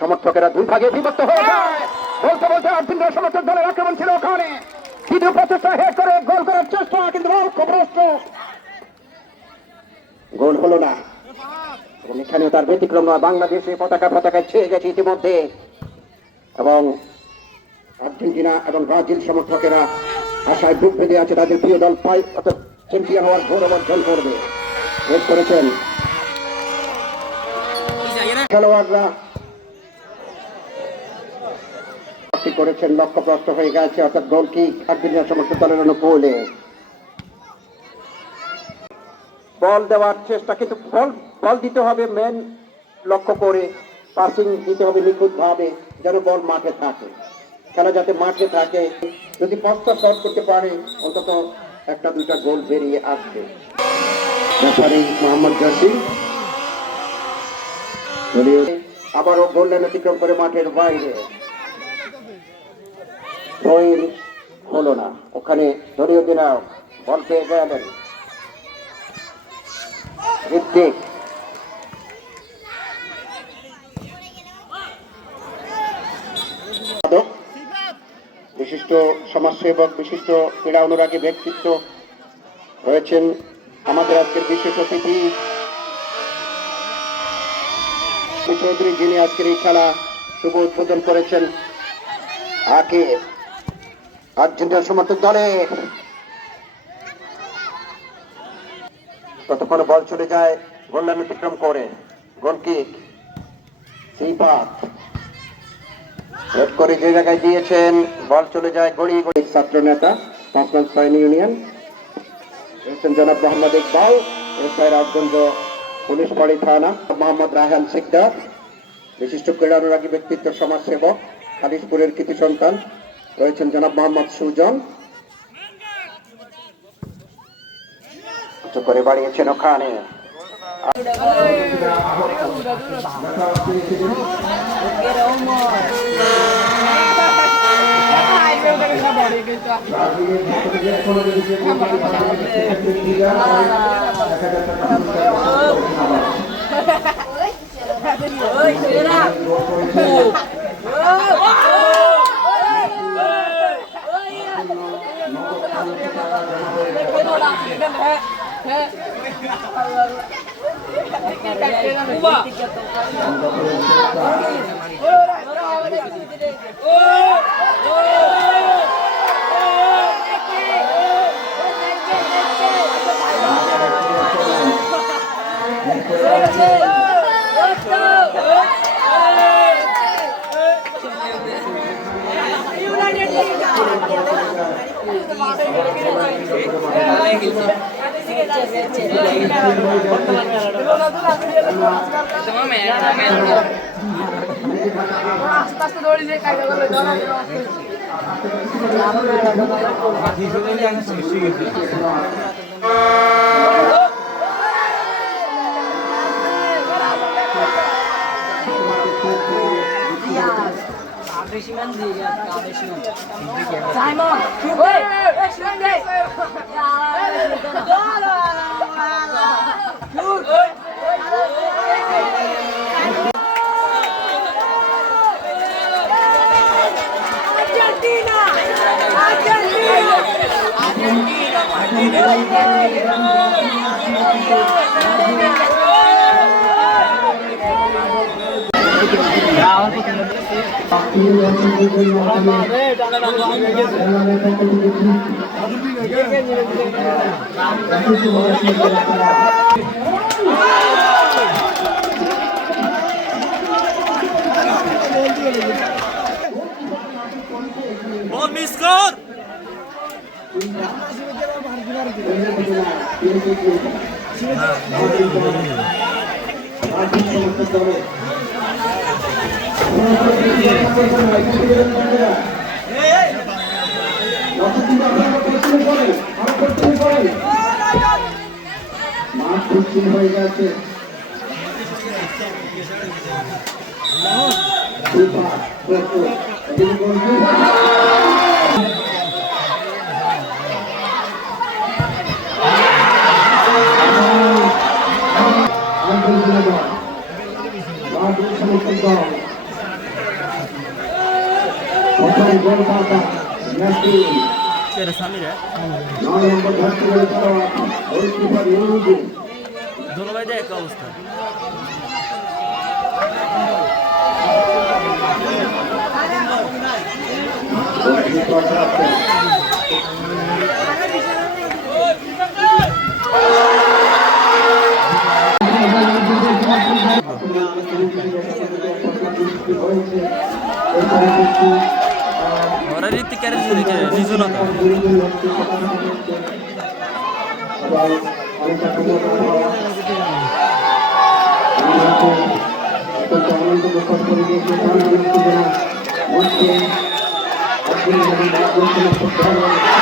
সমর্থকেরা দুই ভাগে বিভক্ত হয়ে যায়। বলতে বলতে আর্জেন্টিনা সমর্থক দলের আক্রমণ ছিল ওখানে, দ্বিতীয় প্রচেষ্টা হেড করে গোল করার চেষ্টা, কিন্তু লক্ষ্যভ্রষ্ট, গোল হলো না। এবং এখানেও তার ব্যতিক্রম নয়, বাংলাদেশে পতাকায় ছেয়ে গেছে ইতিমধ্যে, এবং আর্জেন্টিনা এবং ব্রাজিল সমর্থকেরা আশায় বুক বেঁধে আছে তাদের প্রিয় দল পাই অর্থাৎ চ্যাম্পিয়ন হওয়ার গৌরব অর্জন করবে। হেড করেছেন খেলোয়াড়রা, করেছেন, লক্ষ্যপ্রাপ্ত হয়ে গেছে, অর্থাৎ গোল কিক আর্জেন্টিনা সমর্থক দলের অনুকূলে। বল দেওয়ার চেষ্টা, কিন্তু বল দিতে হবে মেন লক্ষ্য করে, পাসিং দিতে হবে নিখুঁত ভাবে, যেন বল মাঠে থাকে, খেলা যাতে মাঠে থাকে। যদি 5টা শট করতে পারে অন্তত 1-2টা গোল বেরিয়ে আসবে। রেফারি মোহাম্মদ জসিম আবারও গোল লাইন অতিক্রম করে মাঠের বাইরে, হলো না। ওখানে ধরিয়ে দিনা বল পেয়ে গেলেন ঋত্বিক, বিশিষ্ট সমাজসেবক, বিশিষ্ট ক্রীড়া অনুরাগী ব্যক্তিত্ব রয়েছেন আমাদের আজকের বিশেষ অতিথি চৌধুরী, যিনি আজকের এই খেলা শুভ উদ্বোধন করেছেন। আগে আর্জেন্টিনা সমর্থক দলের ততক্ষণ বল চলে যায় গোল লাইন অতিক্রম করে, গোল কিক সিপাত হেড করে যে জায়গায় দিয়েছেন, বল চলে যায় গড়িয়ে গড়িয়ে। ছাত্র নেতা 5 নং সৈনিক ইউনিয়ন রয়েছেন জনাব মোহাম্মদ ইকবাল, এসআই রাজগঞ্জ পুলিশ ফাঁড়ি থানা, মোহাম্মদ রায়হান সিকদার, বিশিষ্ট ক্রীড়া অনুরাগী ব্যক্তিত্ব, সমাজসেবক, খালিশপুরের কৃতি সন্তান রয়েছেন জনাব মোহাম্মদ সুজন, করে বাড়িয়েছেন ওখানে। Simon, Argentina! Ball miss score. হয়ে গেছে প্রথম গোল পাতা মেসি, Era Samir, 9 নম্বর ধরতে গেলে খেলোয়াড় গোলকিপার ইউনুদ্দিন। दोनों भाई देख अवस्था গোলকিপার আছেন। और रीति कैरेज दिखे निजुन का Thank you.